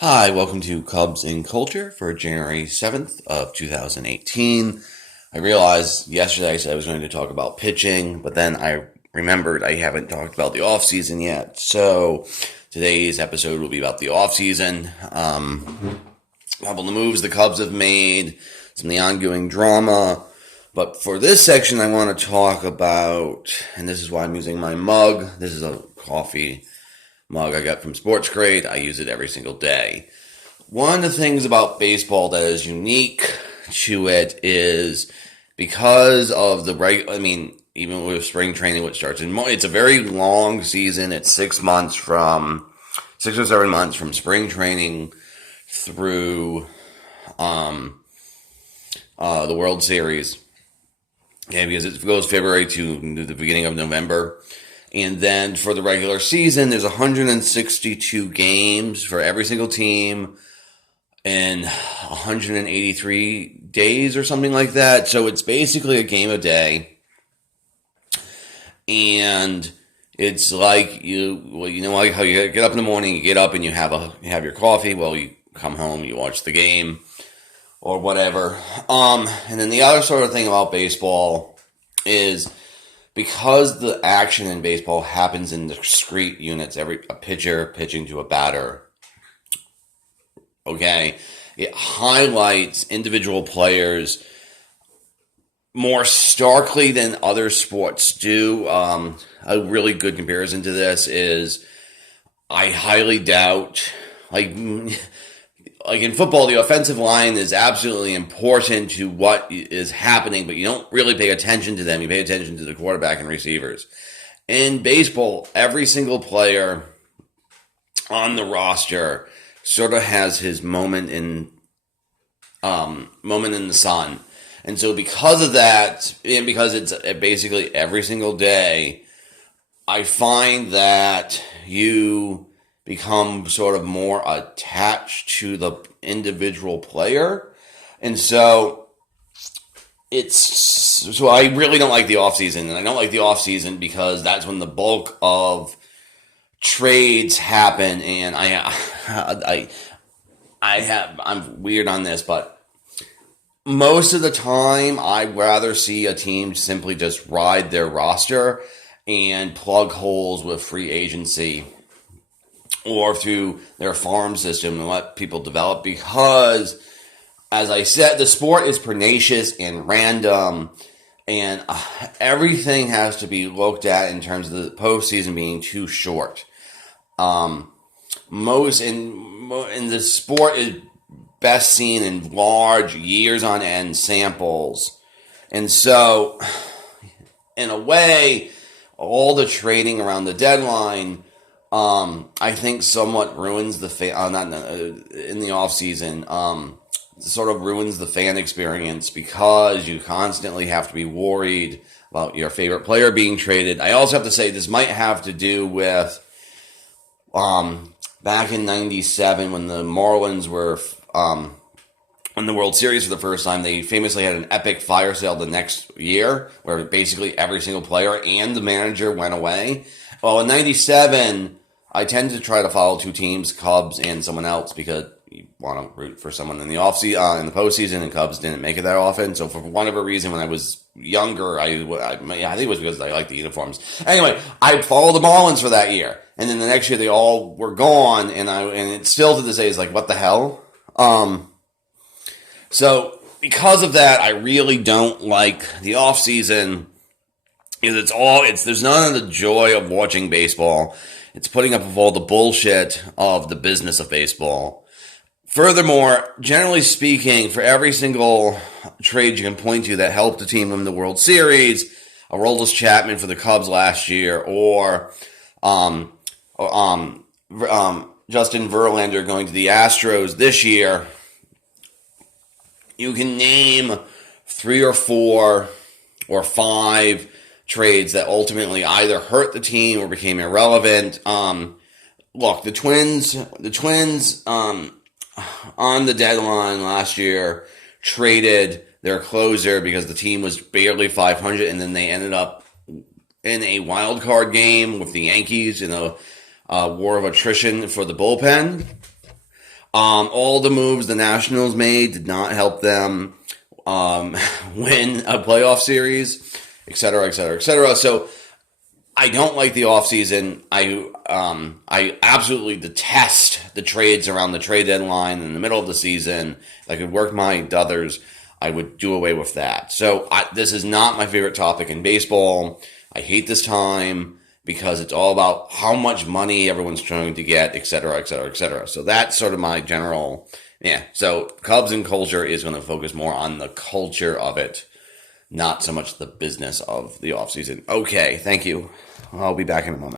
Hi, welcome to Cubs in Culture for January 7th of 2018. I realized yesterday I said I was going to talk about pitching, but then I remembered I haven't talked about the offseason yet. So today's episode will be about the offseason, a couple of the moves the Cubs have made, some of the ongoing drama. But for this section, I want to talk about, and this is why I'm using my mug. This is a coffee mug I got from Sports Crate. I use it every single day. One of the things about baseball that is unique to it is because of even with spring training, which starts in it's a very long season. It's 6 months from 6 or 7 months from spring training through the World Series. Okay, because it goes February to the beginning of November. And then for the regular season, there's 162 games for every single team in 183 days or something like that. So it's basically a game a day. And it's like like how you get up in the morning, you get up and you have your coffee. Well, you come home, you watch the game or whatever. And then the other sort of thing about baseball is because the action in baseball happens in discrete units, a pitcher pitching to a batter, okay, it highlights individual players more starkly than other sports do. A really good comparison to this is I highly doubt, like in football, the offensive line is absolutely important to what is happening, but you don't really pay attention to them. You pay attention to the quarterback and receivers. In baseball, every single player on the roster sort of has his moment in the sun. And so because of that, and because it's basically every single day, I find that you become sort of more attached to the individual player. And so I really don't like the offseason. And I don't like the offseason because that's when the bulk of trades happen. And I'm weird on this, but most of the time I'd rather see a team simply just ride their roster and plug holes with free agency or through their farm system and let people develop, because, as I said, the sport is pernicious and random, and everything has to be looked at in terms of the postseason being too short. Most in the sport is best seen in large years on end samples, and so in a way, all the trading around the deadline, I think somewhat ruins the in the off season. Sort of ruins the fan experience because you constantly have to be worried about your favorite player being traded. I also have to say this might have to do with back in '97 when the Marlins were in the World Series for the first time. They famously had an epic fire sale the next year where basically every single player and the manager went away. Well, in '97, I tend to try to follow two teams, Cubs and someone else, because you want to root for someone in the in the postseason, and Cubs didn't make it that often. So for whatever reason, when I was younger, I think it was because I liked the uniforms. Anyway, I followed the Marlins for that year, and then the next year they all were gone, and it still to this day is like, what the hell? So because of that, I really don't like the off season. Because there's none of the joy of watching baseball. It's putting up with all the bullshit of the business of baseball. Furthermore, generally speaking, for every single trade you can point to that helped the team win the World Series, Aroldis Chapman for the Cubs last year, or Justin Verlander going to the Astros this year, you can name 3 or 4 or 5 trades that ultimately either hurt the team or became irrelevant. Look, the Twins on the deadline last year traded their closer because the team was barely 500, and then they ended up in a wild card game with the Yankees in a war of attrition for the bullpen. All the moves the Nationals made did not help them um, win a playoff series, et cetera, et cetera, et cetera. So I don't like the offseason. I absolutely detest the trades around the trade deadline in the middle of the season. If I could work my duthers, I would do away with that. So this is not my favorite topic in baseball. I hate this time because it's all about how much money everyone's trying to get, et cetera, et cetera, et cetera. So that's sort of my general, yeah. So Cubs and culture is going to focus more on the culture of it, not so much the business of the offseason. Okay, thank you. I'll be back in a moment.